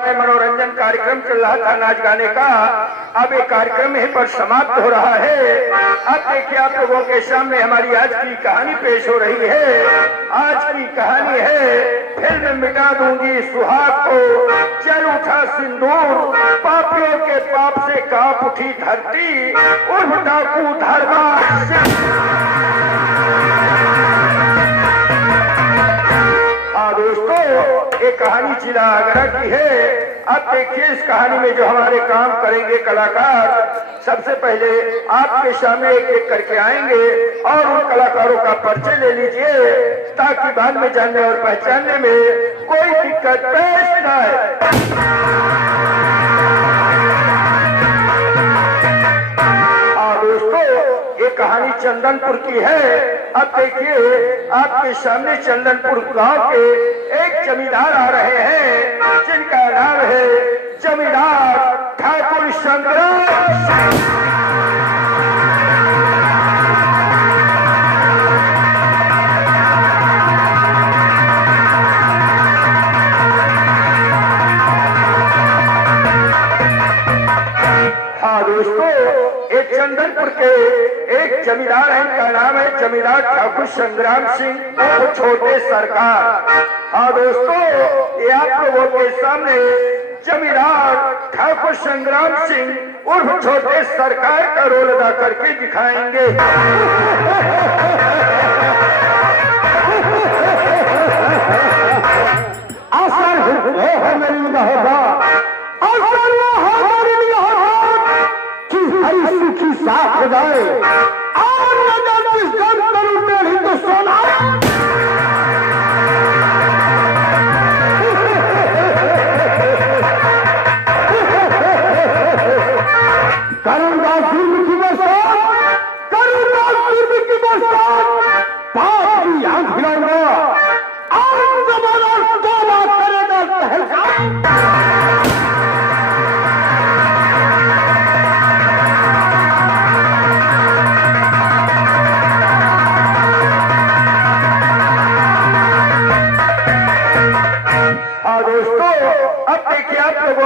मनोरंजन कार्यक्रम चल रहा था नाच गाने का। अब ये कार्यक्रम यहीं पर समाप्त हो रहा है। अब देखिए आप लोगों के सामने हमारी आज की कहानी पेश हो रही है। आज की कहानी है फिल्म मिटा दूंगी सुहाग को, चल उठा सिंदूर, पापियों के पाप से कांप उठी धरती, उर्फ डाकू धरवा। हाँ दोस्तों, ये कहानी जिला आगरा की है। अब देखिए इस कहानी में जो हमारे काम करेंगे कलाकार, सबसे पहले आपके सामने एक एक करके आएंगे और उन कलाकारों का परिचय ले लीजिए ताकि बाद में जानने और पहचानने में कोई दिक्कत पेश न आए। ये कहानी चंदनपुर की है। अब देखिए आपके सामने चंदनपुर गांव के एक जमींदार आ रहे हैं जिनका नाम है जमींदार ठाकुर संग्राम। हाँ दोस्तों, एक चंदनपुर के एक जमींदार है, इनका नाम है जमींदार ठाकुर संग्राम सिंह उर्फ छोटे सरकार। हाँ दोस्तों, ये आप लोगों के सामने जमींदार ठाकुर संग्राम सिंह उर्फ छोटे सरकार का रोल अदा करके दिखाएंगे। साफ हो जाए और न जाने इस गर्म तरुण में हिंदुस्तान आए। करूंगा जुर्म की बरसात, करूंगा जुर्म की बरसात, पाप की आंख गिराऊंगा और जमाना तौबा करेगा तहलका।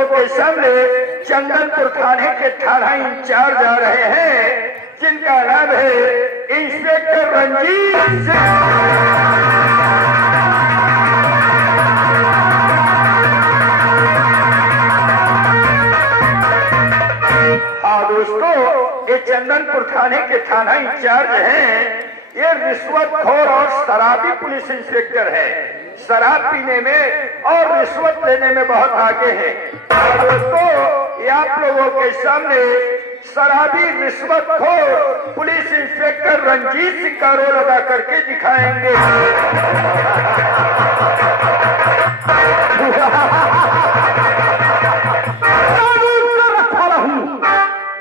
के सामने चंदनपुर थाने के थाना इंचार्ज आ रहे हैं जिनका नाम है इंस्पेक्टर रंजीत सिंह। हाँ दोस्तों, ये चंदनपुर थाने के थाना इंचार्ज हैं। ये रिश्वतखोर और शराबी पुलिस इंस्पेक्टर है। शराब पीने में और रिश्वत लेने में बहुत आगे है। दोस्तों, ये आप लोगों के सामने शराबी रिश्वतखोर पुलिस इंस्पेक्टर रंजीत सिंह का रोल अदा करके दिखाएंगे।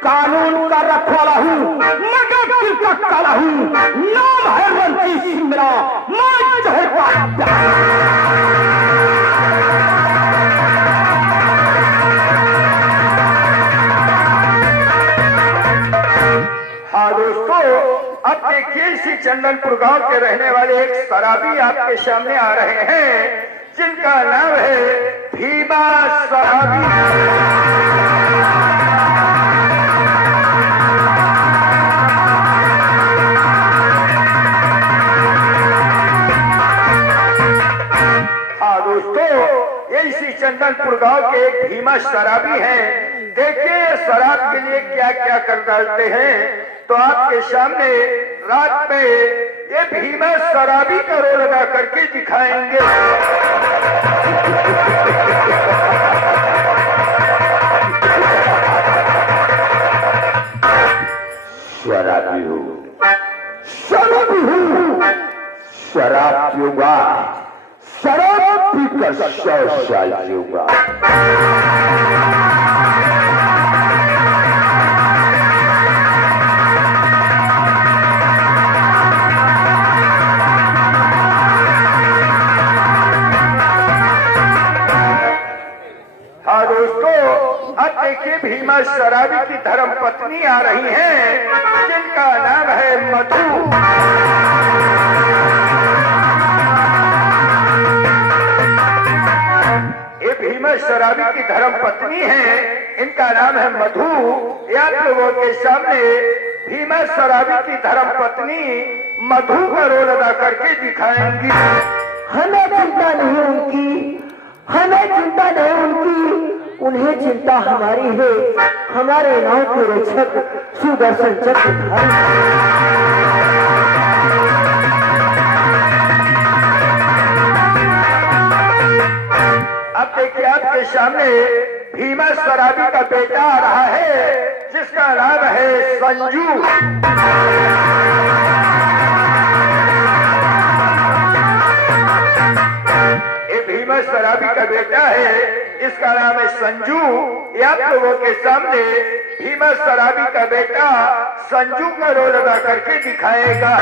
कानून का रखवाला हूँ, मगर दिल का काला हूँ, नाम है रंजीत सिंह मेरा, मैं जहर हाँ दोस्तों, अब देखिए इसी चंदनपुर गांव के रहने वाले एक शराबी आपके सामने आ रहे हैं जिनका नाम है भीमा शराबी। इसी चंदनपुर गांव के एक भीमा शराबी हैं। देखिए शराब के लिए क्या क्या कर डालते हैं। तो आपके सामने रात में ये भीमा शराबी का रोल अदा करके दिखाएंगे। शराबी हूँ, शराबी हूँ, शराब पीऊंगा, शराब पीकर 100 साल जीऊंगा। हाँ दोस्तों, अब देखिए भीमा शराबी की धर्म पत्नी आ रही हैं जिनका नाम है मधु। भीमा शराबी की धर्म पत्नी है, इनका नाम है मधु। ये आप लोगों के सामने भीमा शराबी की धर्म पत्नी मधु का रोल अदा करके दिखाएंगी। हमें चिंता नहीं उनकी, हमें चिंता नहीं उनकी, उन्हें चिंता हमारी है। हमारे नाव के रक्षक सुदर्शन चक्रधारी। अब देखिए आपके सामने भीमा शराबी का बेटा आ रहा है, जिसका नाम है संजू। ये भीमा शराबी का बेटा है, इसका नाम है संजू। ये आप लोगों के सामने भीमा शराबी का बेटा संजू का रोल अदा करके दिखाएगा।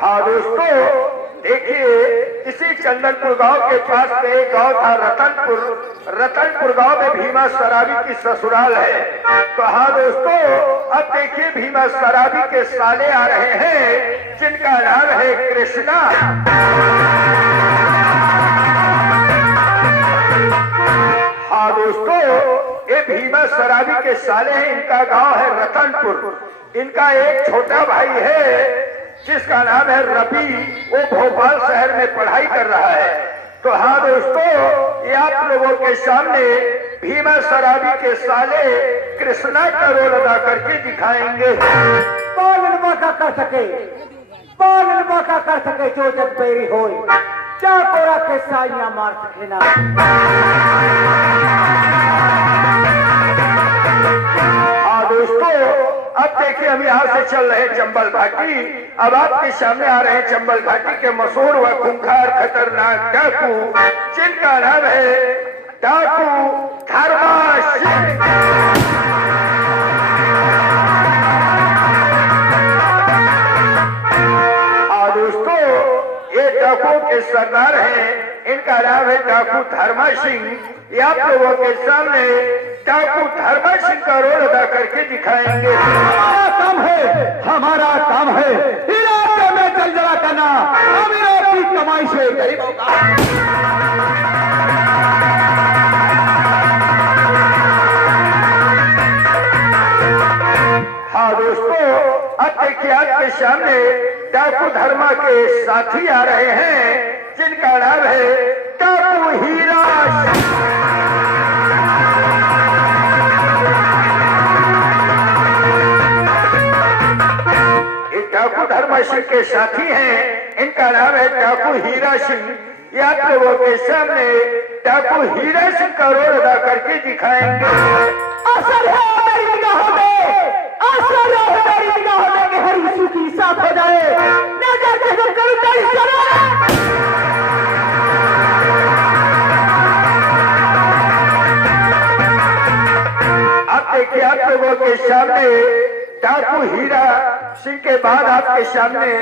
हाँ दोस्तों, देखिए इसी चंदनपुर गांव के पास में एक गांव था रतनपुर। रतनपुर गांव में भीमा शराबी की ससुराल है। तो हाँ दोस्तों, अब देखिए भीमा शराबी के साले आ रहे हैं, जिनका नाम है कृष्णा। हाँ दोस्तों, ये भीमा शराबी के साले हैं, इनका गांव है रतनपुर। इनका एक छोटा भाई है जिसका नाम है रवि, वो भोपाल शहर में पढ़ाई कर रहा है। तो हाँ दोस्तों, ये आप लोगों के सामने भीमा शराबी के साले कृष्णा का रोल अदा करके दिखाएंगे। पालन मौका कर सके, पालन मौका कर सके जो जग पैरी हो, क्या कोरा के साइया मार सके ना। हाँ दोस्तों, अब देखिए हम यहाँ से चल रहे चंबल घाटी। अब आपके सामने आ रहे हैं चंबल घाटी के मशहूर व खूंखार खतरनाक डाकू, जिनका नाम है डाकू धर्मा सिंह। हाँ दोस्तों, ये डाकू के सरदार हैं, इनका नाम है डाकू धर्मा सिंह। ये आप लोगों के सामने डाकू धर्मा सिंह का रोल अदा करके दिखाएंगे। हमारा काम है, हमारा काम है इलाके में जलजला करना, अमीरों की कमाई से गरीबों का। हाँ दोस्तों, अब देखिए आपके सामने डाकू धर्मा के साथी आ रहे हैं, जिनका नाम है डाकू हीरा। डाकू धर्मा सिंह के साथी हैं, इनका नाम है डाकू हीरा सिंह। ये आप लोगों के सामने डाकू हीरा सिंह का रोल अदा करके दिखाएंगे। असर है मेरी निगाहों में, असर है मेरी निगाहों में कि हर यीशु की साथ हो जाए। नजर नजर करूं तेरी सराह। अब देखिए आप लोगों के सामने डाकू हीरा सिंह के बाद आपके सामने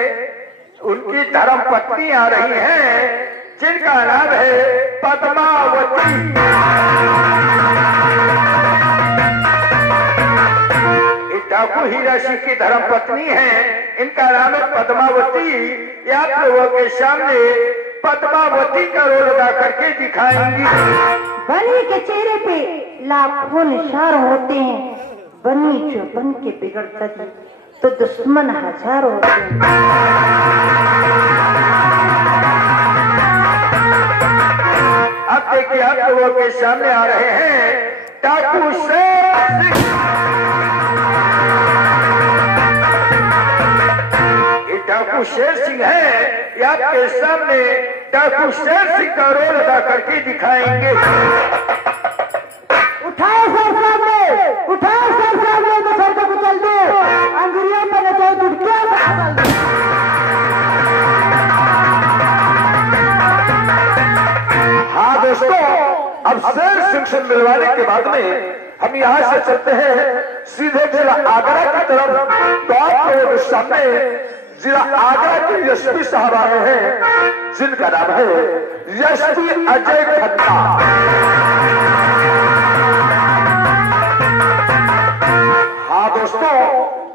उनकी धर्म पत्नी आ रही हैं, जिनका नाम है पद्मावती। डाकू हीरा सिंह की धर्म पत्नी है, इनका नाम है पद्मावती। ये आप लोगों के सामने पद्मावती का रोल अदा करके दिखाएंगी। बनी के चेहरे पे लाखों निशान होते हैं, बनी जो बन के बिगड़ता थी तो दुश्मन हजार होते हैं। अब देखिए आप लोगों के सामने आ रहे हैं डाकू शेर सिंह। ये डाकू शेर सिंह है, ये आपके सामने डाकू शेर सिंह का रोल अदा करके दिखाएंगे। उठाओ सर सामने, उठाओ सर सामने, तो सर को कुचल दो, अंगुरियों पर नचाओ दुर्गा बदल दो। हाँ दोस्तों, अब शेर सिंह से मिलवाने के बाद में हम यहाँ से चलते हैं सीधे जिला आगरा की तरफ। तो आप लोगों के सामने जिला आगरा के एसपी साहब आ रहे हैं, जिनका नाम है एसपी अजय खन्ना। हाँ दोस्तों,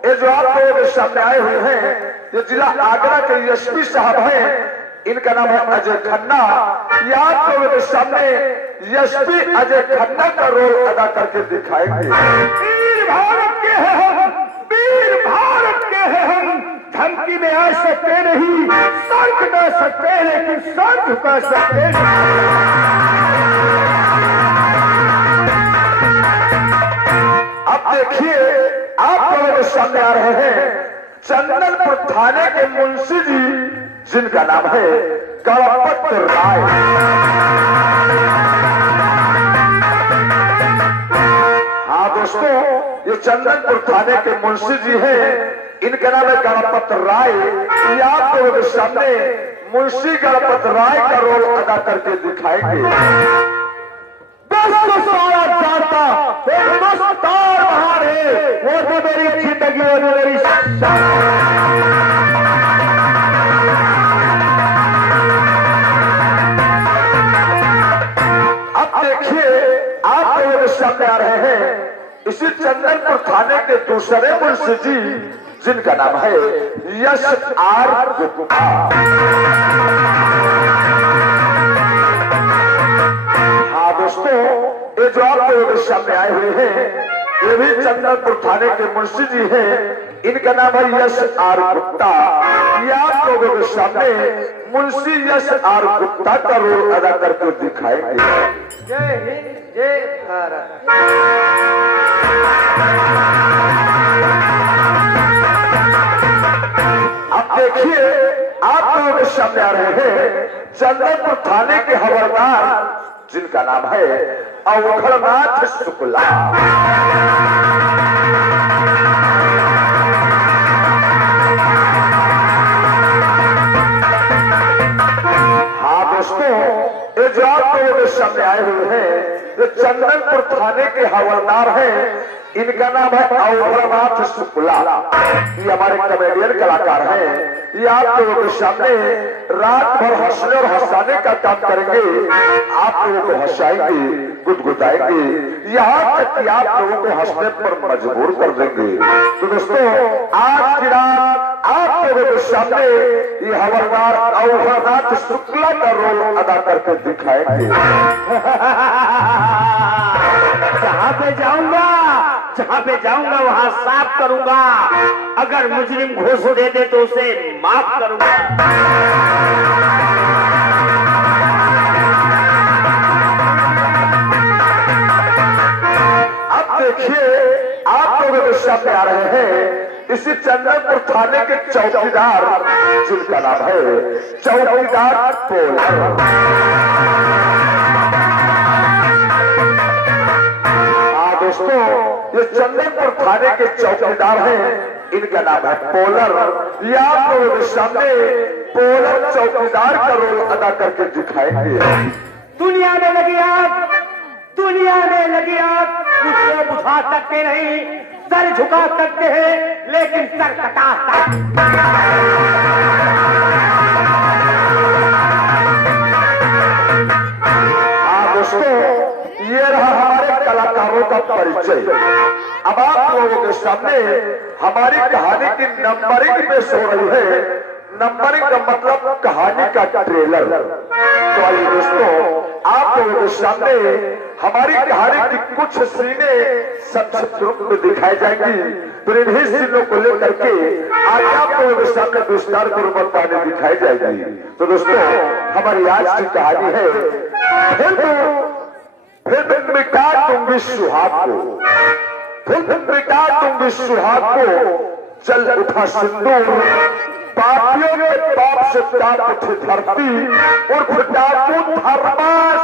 ये जो आप लोगों के सामने आए हुए हैं, ये जिला आगरा के एसपी साहब हैं, इनका नाम है अजय खन्ना। ये आप लोगों के सामने एसपी अजय खन्ना का रोल अदा करके दिखाएंगे। वीर भारत के हैं हम, वीर भारत के हैं हम, धमकी में आ सकते नहीं, सर कटा सकते लेकिन सर झुका सकते नहीं। अब देखिए आप लोगों के सामने आ रहे हैं चंदनपुर थाने के मुंशी जी, जिनका नाम है गणपत राय। हाँ दोस्तों, ये चंदनपुर थाने के मुंशी जी हैं, इनका नाम है गणपत राय। ये आप लोगों के सामने मुंशी गणपत राय का रोल अदा करके दिखाएंगे। सारा जानता एक मस्तार बाहर है, वो तो मेरी जिंदगी, वो तो मेरी अब देखिए आप लोगों के सामने आ रहे हैं इसी चंदनपुर थाने के दूसरे मुंशी जी, जिनका नाम है यश आर गुप्ता। हाँ दोस्तों, ये जो आप लोगों के सामने आए हुए हैं, ये भी चंदनपुर थाने के मुंशी जी हैं, इनका नाम है यश आर गुप्ता। ये आप लोगों के सामने मुंशी यश आर गुप्ता का रोल अदा करके दिखाएंगे। जय हिंद, जय भारत। अब देखिए आप लोगों के सामने आ रहे हैं चंदनपुर थाने के हवलदार, जिनका नाम है अवघड़नाथ शुक्ला। हाँ दोस्तों, ये जो आप लोगों के सामने आए हुए हैं, ये चंदनपुर थाने के हवलदार हैं, इनका नाम है अवघड़नाथ शुक्ला। ये हमारे कॉमेडियन कलाकार हैं। ये आप लोगों के सामने रात भर हंसने और हंसाने का काम करेंगे, आप लोगों को हंसाएंगे, गुदगुदाएंगे, यहाँ तक कि आप लोगों को हंसने पर मजबूर कर देंगे। तो दोस्तों, आज की रात आप लोगों के सामने ये हवलदार अवघड़नाथ शुक्ला का रोल अदा करके दिखाएंगे। जहाँ पे जाऊंगा वहाँ साफ करूंगा, अगर मुजरिम घूस दे दे तो उसे माफ करूंगा। अब देखिए आप लोगों के सामने आ रहे हैं इसी चंदनपुर थाने के चौकीदार, जिनका नाम है चौकीदार पोलर। हाँ दोस्तों, ये चंदनपुर थाने के चौकीदार हैं, इनका नाम है पोलर। ये आप लोगों के सामने पोलर चौकीदार का रोल अदा करके दिखाएंगे। दुनिया में लगी आग, दुनिया में लगी आग, उसको बुझा सकते नहीं, सर झुका सकते हैं लेकिन सर कटा सकते। हाँ दोस्तों, ये रहा हमारे कलाकारों का परिचय। अब आप लोगों के सामने हमारी कहानी की नंबरिंग पेश हो रही है। नंबरिंग का मतलब कहानी का ट्रेलर। तो आइए दोस्तों, आप लोगों के सामने हमारी कहानी की कुछ सीनें संक्षिप्त रूप में दिखाई जाएंगी। फिर इन्हीं सीनों को लेकर के आज आप लोगों के सामने विस्तार के रूप में कहानी दिखाई जाएगी। तो दोस्तों, हमारी आज की कहानी है फिर मिटा दूंगी सुहाग को, फिर मिटा दूंगी सुहाग को, चल उठा सिंदूर, पापियों के पाप से कांप उठी धरती, उठ डाकू धर्मास।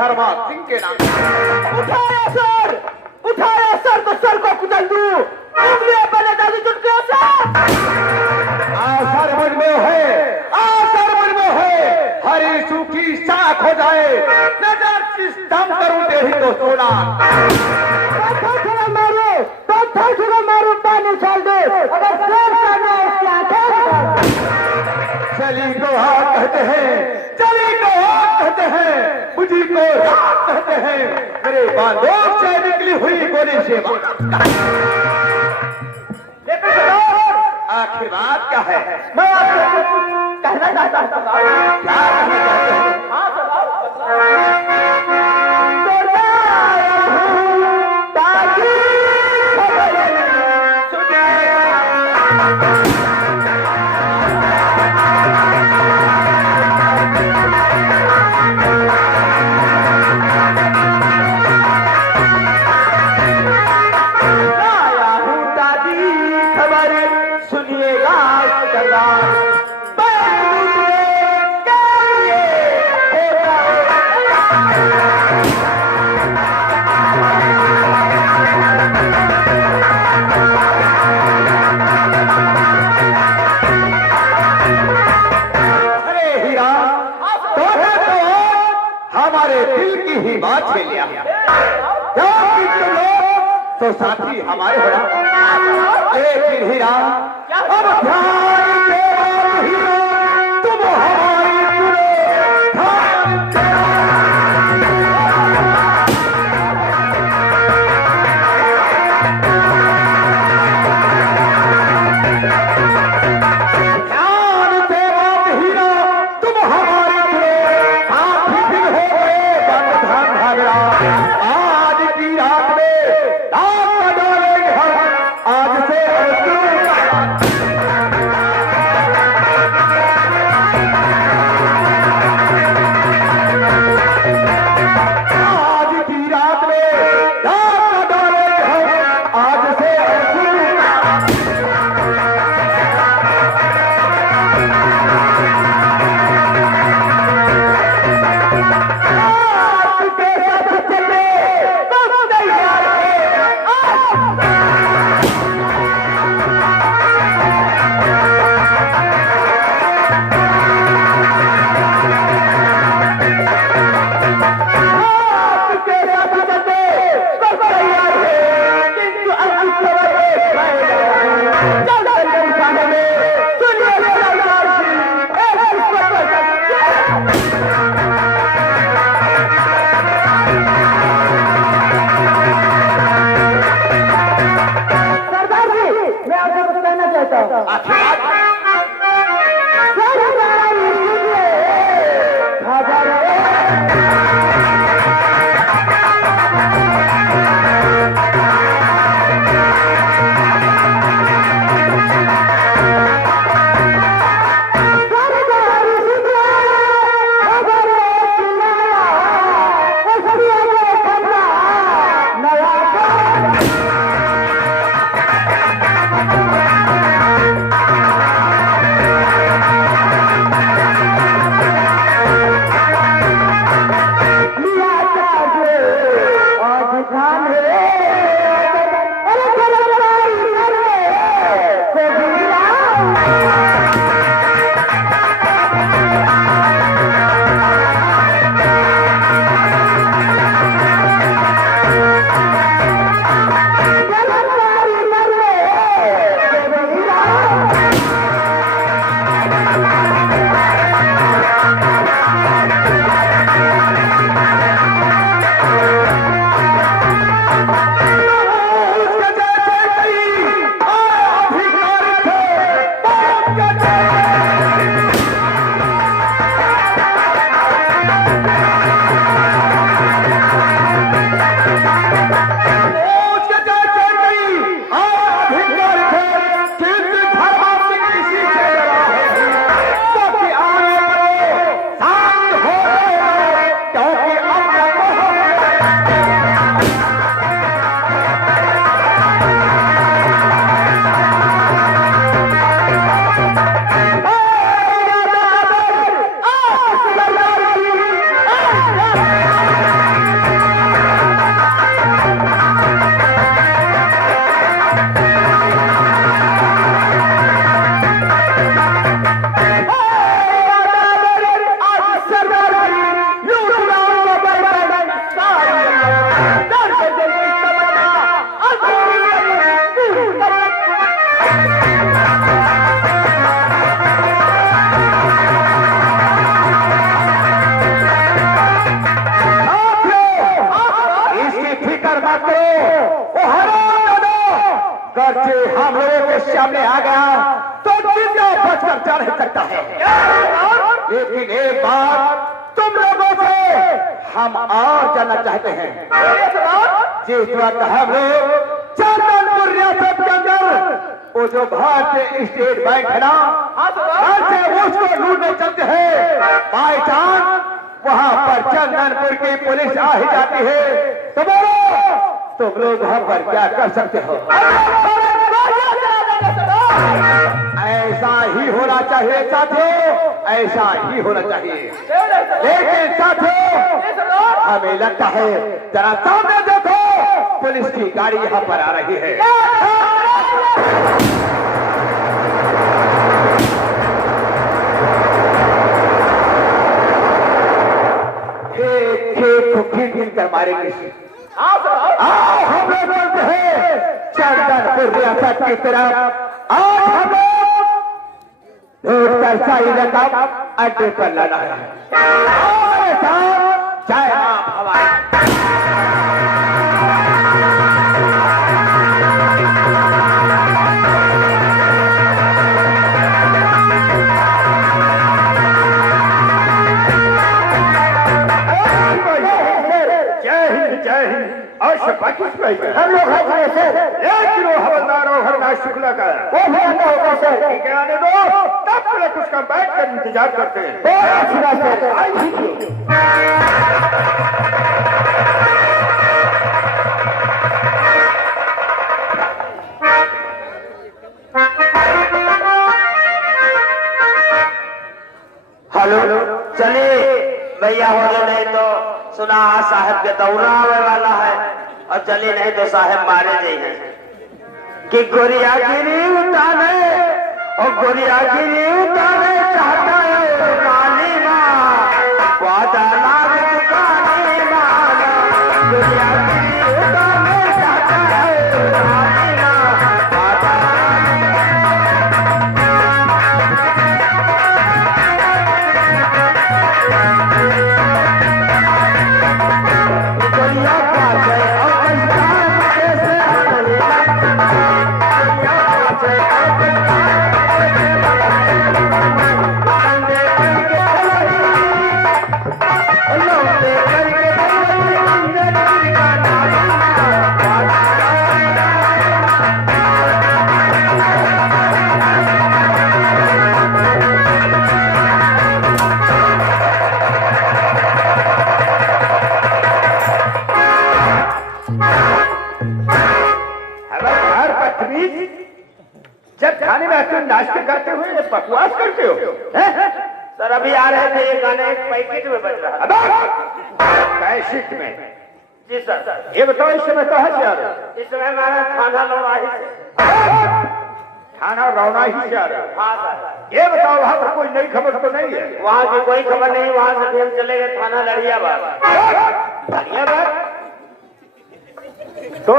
धर्मा सिंह के नाम। उठाया सर तो सर को कुचल दूं, उंगलियां पहले दादी चुटके सर। आसर मुझ में है, आसर मुझ में है, हरी सूखी साख हो जाए, नजर किस दम करूं तेरी तो सोना। थोड़ा मारो पानी उछाल दे, अगर शेर करना है इसकी आंखें। चली को हाथ कहते हैं, चली को हाथ कहते हैं, मुझी को रात कहते हैं, मेरे बालों से निकली हुई गोली से आखिर बात क्या है? मैं आपसे कहना चाहता हूँ। क्या कहना चाहते हैं? हमारे दिल की ही बात छीन लिया, तो साथी हमारे हो। लेकिन हीरा अब ध्यान दे हीरा, तुम हमारी सुनो, ध्यान दे। ध्यान दे हीरा, तुम हमारी सुनो, काफी दिन हो गए बंधन झगड़ा, आज की रात में रात डालेंगे हम, आज से आज की रात में रात डालेंगे हम, आज से बात करो। वो हरामजादा गर्जे हम लोगों के सामने आ गया तो जिंदा बचकर जा नहीं सकता है। लेकिन एक बात तुम लोगों से हम और जानना चाहते हैं। जिस वक्त हम लोग चंदनपुर रियासत के अंदर वो जो भारतीय स्टेट बैंक है ना, उसको लूटने चलते हैं, बाई चांस वहां पर चंदनपुर की पुलिस आ ही जाती है तो बोलो तुम लोग वहां पर क्या कर सकते हो? ऐसा ही होना चाहिए साथियों, ऐसा ही होना चाहिए। लेकिन साथियों हमें लगता है जरा सामने देखो, पुलिस की गाड़ी यहाँ पर आ रही है। एक को फिर कर मारेंगे। आओ हम लोग बोलते हैं चंदनपुर रियासत की तरफ। आज हम लोग तरसाई रकम अड्डे पर लाना है। जय राम हमारे। हम लोग हैं सर। एक किलो हवलदार और हरदास शुक्ला का वो भी आता होगा सर। ठीक है, आने दो, तब तक उसका बैठ कर इंतजार करते हैं। बहुत अच्छी बात सर। हेलो, चलिए भैया, हो नहीं तो सुना साहब के दौरा आने वाला है, और चलिए नहीं तो साहब मारे जाइए कि गोरिया गिरी उतारे और गोरिया गिरी उतारे चाहता है काली माँ वादा लाग काली माँ, गोरिया गिरी उतारे चाहता है काली माँ वादा जब खाने में आते नाश्ते करते हुए ये बकवास करते हो? सर अभी आ रहे थे, ये गाना एक पैकेट में बज रहा था। कैसेट में? जी सर। ये बताओ इस समय कहाँ से आ रहे हो? इस समय हमारा थाना लौराही से। थाना रौनाही से आ रहे हो? हाँ सर। ये बताओ वहाँ पर कोई नई खबर तो नहीं है? वहाँ की कोई खबर नहीं, वहाँ से फिर हम चले गए थाना लड़ियाबाद। लड़ियाबाद? तो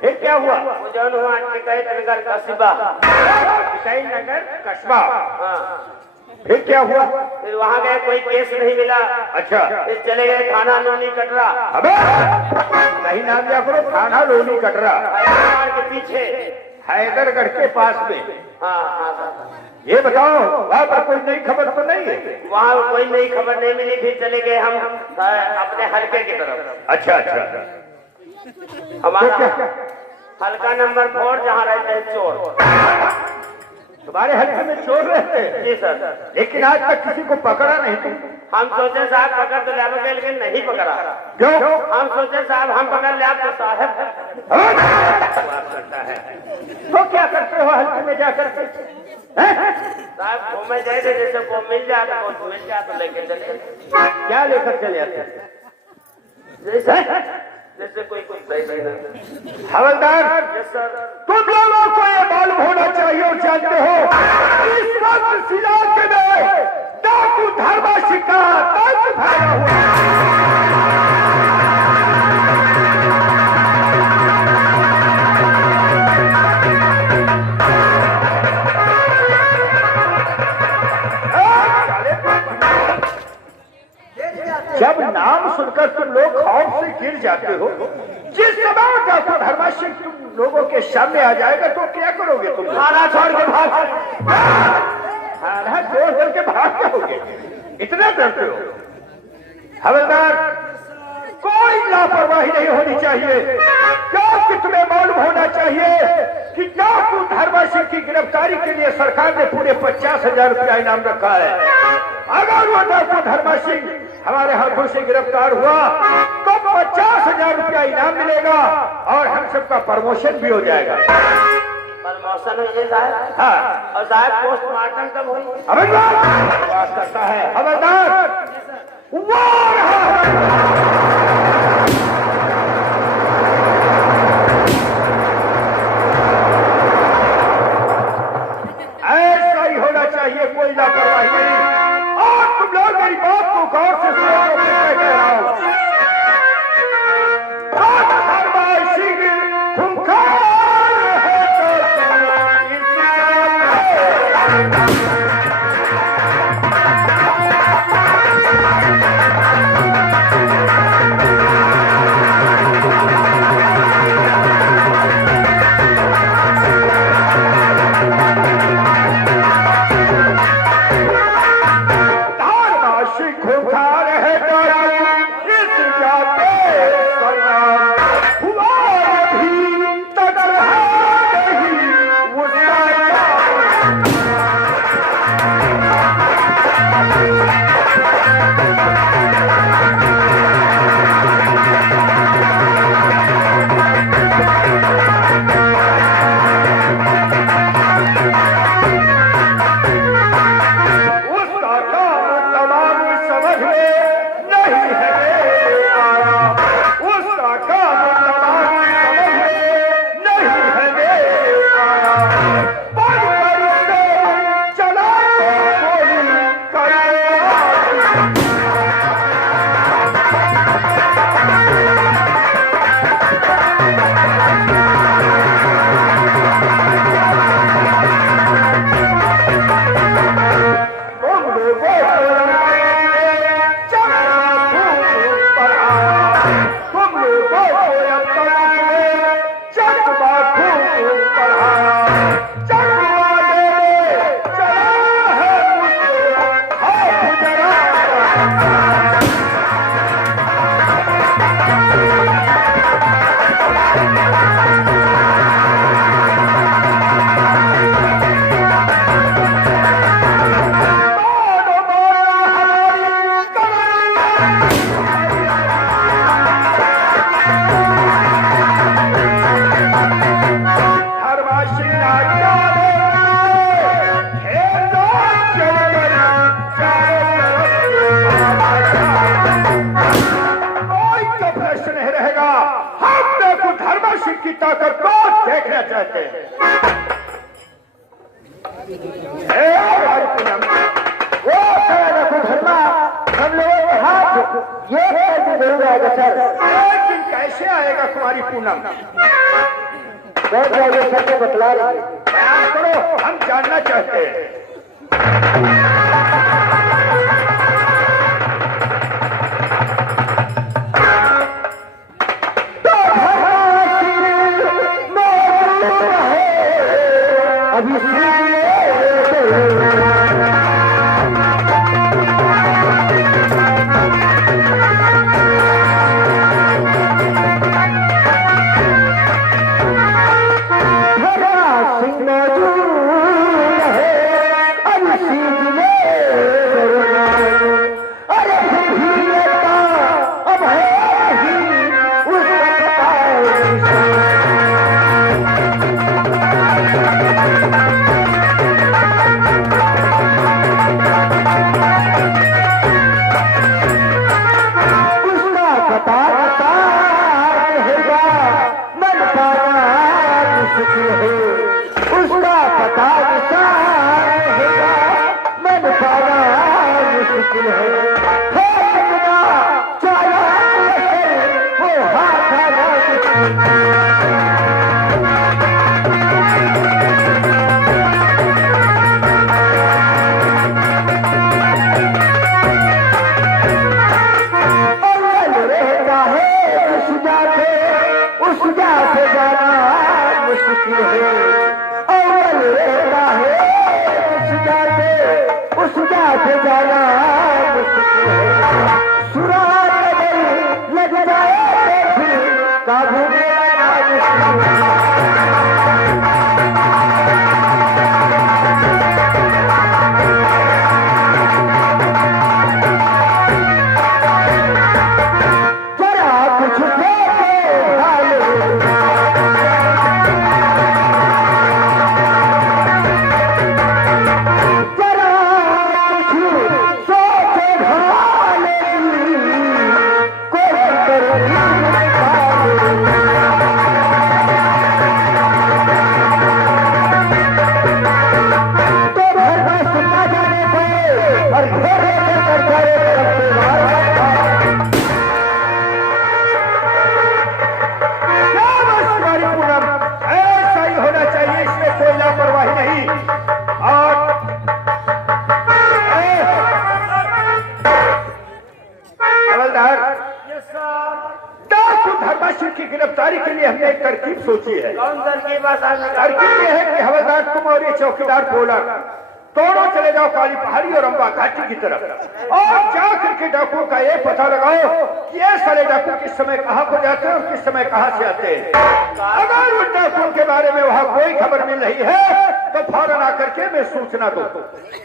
फिर क्या हुआ? मुझे हुआ नगर कस्बा। नगर कस्बा। हाँ। फिर क्या हुआ? फिर वहाँ गए, कोई केस नहीं मिला। अच्छा। फिर चले गए थाना लोनी कटरा। अबे नहीं नाम दिया करो, थाना लोनी कटरा हैदराबाद के पीछे, हैदरगढ़ के पास में। हाँ हाँ। ये बताओ वहाँ पर कोई नई खबर तो नहीं है? वहाँ कोई नई खबर नहीं मिली। फिर चले गए हम अपने हल्के की तरफ। अच्छा अच्छा। हमारा हल्का नंबर 4 जहाँ रहते हैं चोर। तुम्हारे हल्के में चोर रहते हैं? जी सर। लेकिन आज तक किसी को पकड़ा नहीं तुम? हम सोचे साहब पकड़ तो ले, लेकिन नहीं पकड़ा। क्यों? हम सोचे साहब हम पकड़ ले, तो साहब करता है तो क्या करते हो हल्के में जाकर? साहब घूमे जाए थे, जैसे को मिल जाए तो मिल जाए तो लेके चले। क्या लेकर चले आते? जैसे कोई कुछ नहीं। हवलदार, यस सर। तुम लोगों को ये मालूम होना चाहिए और जानते हो इस वक्त इलाके में डाकू धर्मा शिकार फैला हुआ जब नाम सुनकर तुम लोग खौफ से गिर जाते हो, जिस समय धर्माशी तुम लोगों के सामने आ जाएगा तो क्या करोगे तुम? खाना छोड़ के भाग। खाना छोड़ करके भाग जाओगे? इतना डरते हो? हवलदार, कोई लापरवाही नहीं होनी चाहिए। क्योंकि तुम्हें मालूम होना चाहिए कि डाकू धर्मा सिंह की गिरफ्तारी के लिए सरकार ने पूरे 50,000 रुपया इनाम रखा है। अगर वो डाकू धर्मा सिंह हमारे हाथों से गिरफ्तार हुआ तो 50,000 रुपया इनाम मिलेगा और हम सबका प्रमोशन भी हो जाएगा। प्रमोशन हो जाए साहब? हाँ। और साहब पोस्टमार्टम कब हुई? हवलदार बात करता है। हवलदार वो रहा ऐसा ही होना चाहिए, कोई लापरवाही नहीं। और तुम लोग मेरी बात को गौर से सुनो तो मैं कह रहा हूं। धर्मा सिंह खूंखार है तो की ताकत को देखना चाहते हैं। वो धर्मा हम लोगों के हाथ ये कैसे जरूर आएगा सर? लेकिन कैसे आएगा कुमारी पूनम? बहुत जाइए सर को बतला रही बयान करो, हम जानना चाहते हैं। उस जा से जाना मुश्किल है, अव्वल रहता है उस जाते जाना मुश्किल है। सुराग लग जाए तो फिर काबू में आना मुश्किल है। की गिरफ्तारी के लिए हमने एक तरकीब सोची है। कौन तरकीब? तरकीब ये है कि हवलदार तुम और ये चौकीदार बोला दोनों चले जाओ काली पहाड़ी और अम्बा घाटी की तरफ और जाकर के डाकुओं का ये पता लगाओ कि ये सारे डाकू किस समय कहाँ को जाते हैं और किस समय कहाँ से आते हैं। अगर उन डाकुओं के बारे में वहाँ कोई खबर मिल रही है तो फौरन आकर के मैं सूचना दो।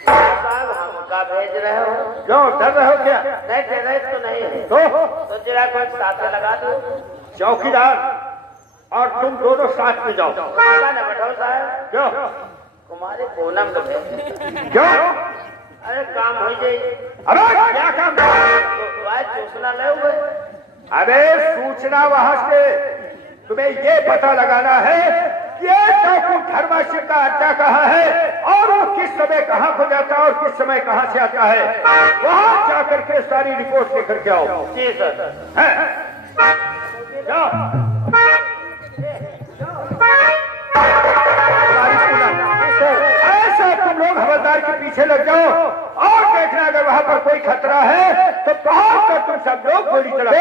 हमका भेज रहे हो? क्यों डर रहे हो क्या? नहीं डर तो नहीं है तो तेरा कोई साथ लगा दो। चौकीदार और तुम दोनों साथ में जाओ। बैठो साहब। क्यों? कुमारी पूनम को क्यों? अरे काम हो जाए। अरे क्या काम? सूचना ले हुए। अरे सूचना वहां से तुम्हें ये पता लगाना है कि डाकू धर्माशी का अड्डा कहाँ है और वो किस समय कहाँ को जाता है और किस समय कहाँ से आता है। वहां जाकर के सारी रिपोर्ट लेकर के आओ। जी सर। ऐसा तुम लोग हवलदार के पीछे लग जाओ और देखना अगर वहां पर कोई खतरा है तो बाहर कर तुम सब लोग गोली चलाओ।